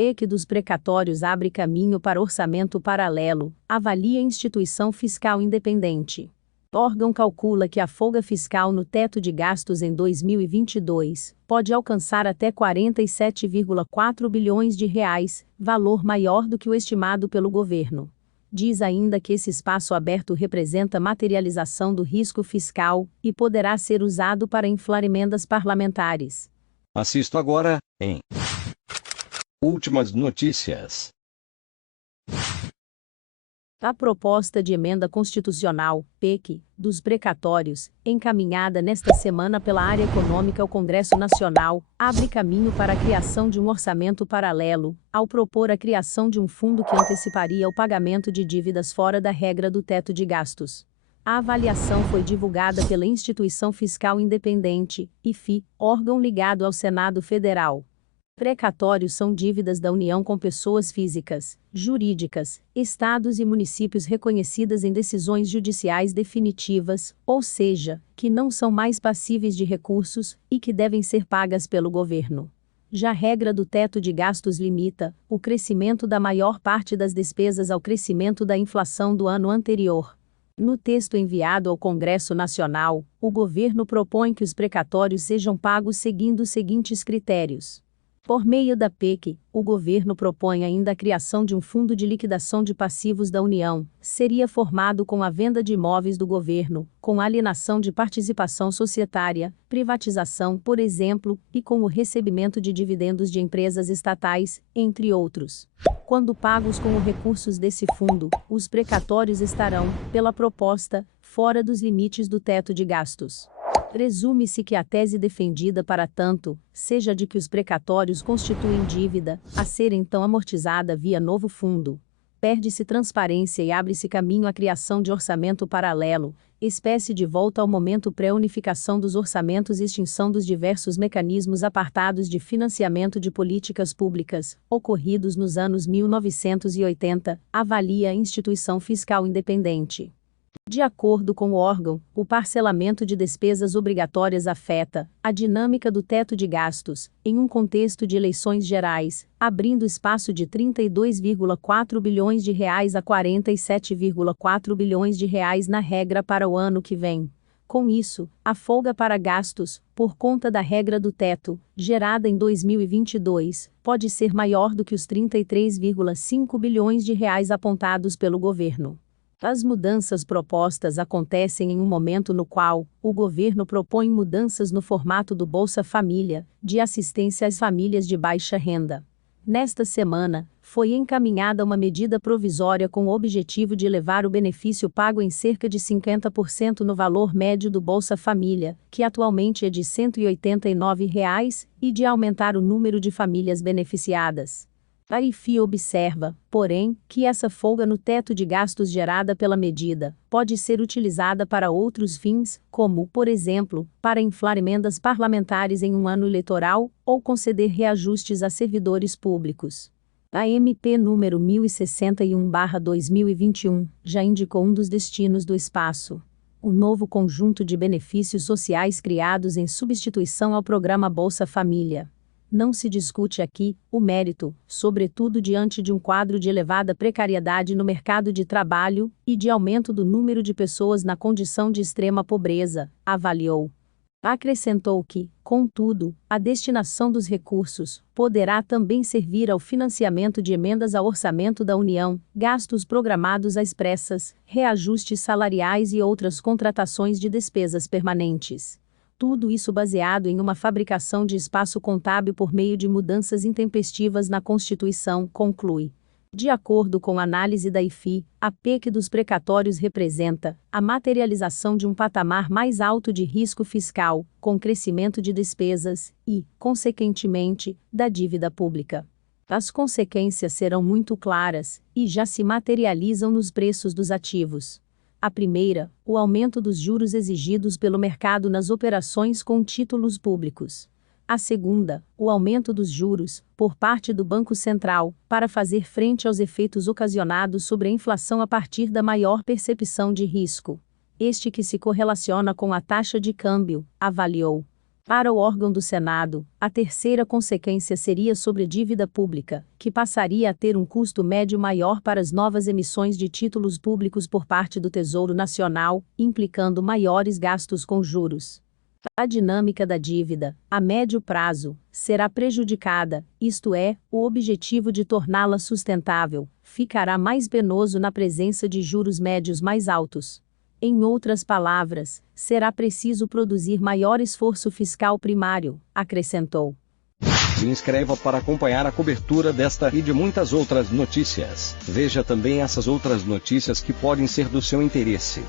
PEC dos precatórios abre caminho para orçamento paralelo, avalia instituição fiscal independente. Órgão calcula que a folga fiscal no teto de gastos em 2022 pode alcançar até 47,4 bilhões de reais, valor maior do que o estimado pelo governo. Diz ainda que esse espaço aberto representa materialização do risco fiscal e poderá ser usado para inflar emendas parlamentares. Assisto agora, em Últimas Notícias. A proposta de emenda constitucional, PEC, dos precatórios, encaminhada nesta semana pela área econômica ao Congresso Nacional, abre caminho para a criação de um orçamento paralelo, ao propor a criação de um fundo que anteciparia o pagamento de dívidas fora da regra do teto de gastos. A avaliação foi divulgada pela Instituição Fiscal Independente, IFI, órgão ligado ao Senado Federal. Precatórios são dívidas da União com pessoas físicas, jurídicas, estados e municípios reconhecidas em decisões judiciais definitivas, ou seja, que não são mais passíveis de recursos e que devem ser pagas pelo governo. Já a regra do teto de gastos limita o crescimento da maior parte das despesas ao crescimento da inflação do ano anterior. No texto enviado ao Congresso Nacional, o governo propõe que os precatórios sejam pagos seguindo os seguintes critérios. Por meio da PEC, o governo propõe ainda a criação de um fundo de liquidação de passivos da União, seria formado com a venda de imóveis do governo, com alienação de participação societária, privatização, por exemplo, e com o recebimento de dividendos de empresas estatais, entre outros. Quando pagos com os recursos desse fundo, os precatórios estarão, pela proposta, fora dos limites do teto de gastos. Presume-se que a tese defendida para tanto, seja de que os precatórios constituem dívida, a ser então amortizada via novo fundo. Perde-se transparência e abre-se caminho à criação de orçamento paralelo, espécie de volta ao momento pré-unificação dos orçamentos e extinção dos diversos mecanismos apartados de financiamento de políticas públicas, ocorridos nos anos 1980, avalia a Instituição Fiscal Independente. De acordo com o órgão, o parcelamento de despesas obrigatórias afeta a dinâmica do teto de gastos, em um contexto de eleições gerais, abrindo espaço de 32,4 bilhões de reais a 47,4 bilhões de reais na regra para o ano que vem. Com isso, a folga para gastos, por conta da regra do teto, gerada em 2022, pode ser maior do que os 33,5 bilhões de reais apontados pelo governo. As mudanças propostas acontecem em um momento no qual o governo propõe mudanças no formato do Bolsa Família, de assistência às famílias de baixa renda. Nesta semana, foi encaminhada uma medida provisória com o objetivo de elevar o benefício pago em cerca de 50% no valor médio do Bolsa Família, que atualmente é de R$ 189, e de aumentar o número de famílias beneficiadas. A IFI observa, porém, que essa folga no teto de gastos gerada pela medida pode ser utilizada para outros fins, como, por exemplo, para inflar emendas parlamentares em um ano eleitoral ou conceder reajustes a servidores públicos. A MP número 1061/2021 já indicou um dos destinos do espaço. Um novo conjunto de benefícios sociais criados em substituição ao programa Bolsa Família. Não se discute aqui o mérito, sobretudo diante de um quadro de elevada precariedade no mercado de trabalho e de aumento do número de pessoas na condição de extrema pobreza, avaliou. Acrescentou que, contudo, a destinação dos recursos poderá também servir ao financiamento de emendas ao orçamento da União, gastos programados às pressas, reajustes salariais e outras contratações de despesas permanentes. Tudo isso baseado em uma fabricação de espaço contábil por meio de mudanças intempestivas na Constituição, conclui. De acordo com a análise da IFI, a PEC dos precatórios representa a materialização de um patamar mais alto de risco fiscal, com crescimento de despesas e, consequentemente, da dívida pública. As consequências serão muito claras e já se materializam nos preços dos ativos. A primeira, o aumento dos juros exigidos pelo mercado nas operações com títulos públicos. A segunda, o aumento dos juros, por parte do Banco Central, para fazer frente aos efeitos ocasionados sobre a inflação a partir da maior percepção de risco. Este que se correlaciona com a taxa de câmbio, avaliou. Para o órgão do Senado, a terceira consequência seria sobre dívida pública, que passaria a ter um custo médio maior para as novas emissões de títulos públicos por parte do Tesouro Nacional, implicando maiores gastos com juros. A dinâmica da dívida, a médio prazo, será prejudicada, isto é, o objetivo de torná-la sustentável, ficará mais penoso na presença de juros médios mais altos. Em outras palavras, será preciso produzir maior esforço fiscal primário, acrescentou. Se inscreva para acompanhar a cobertura desta e de muitas outras notícias. Veja também essas outras notícias que podem ser do seu interesse.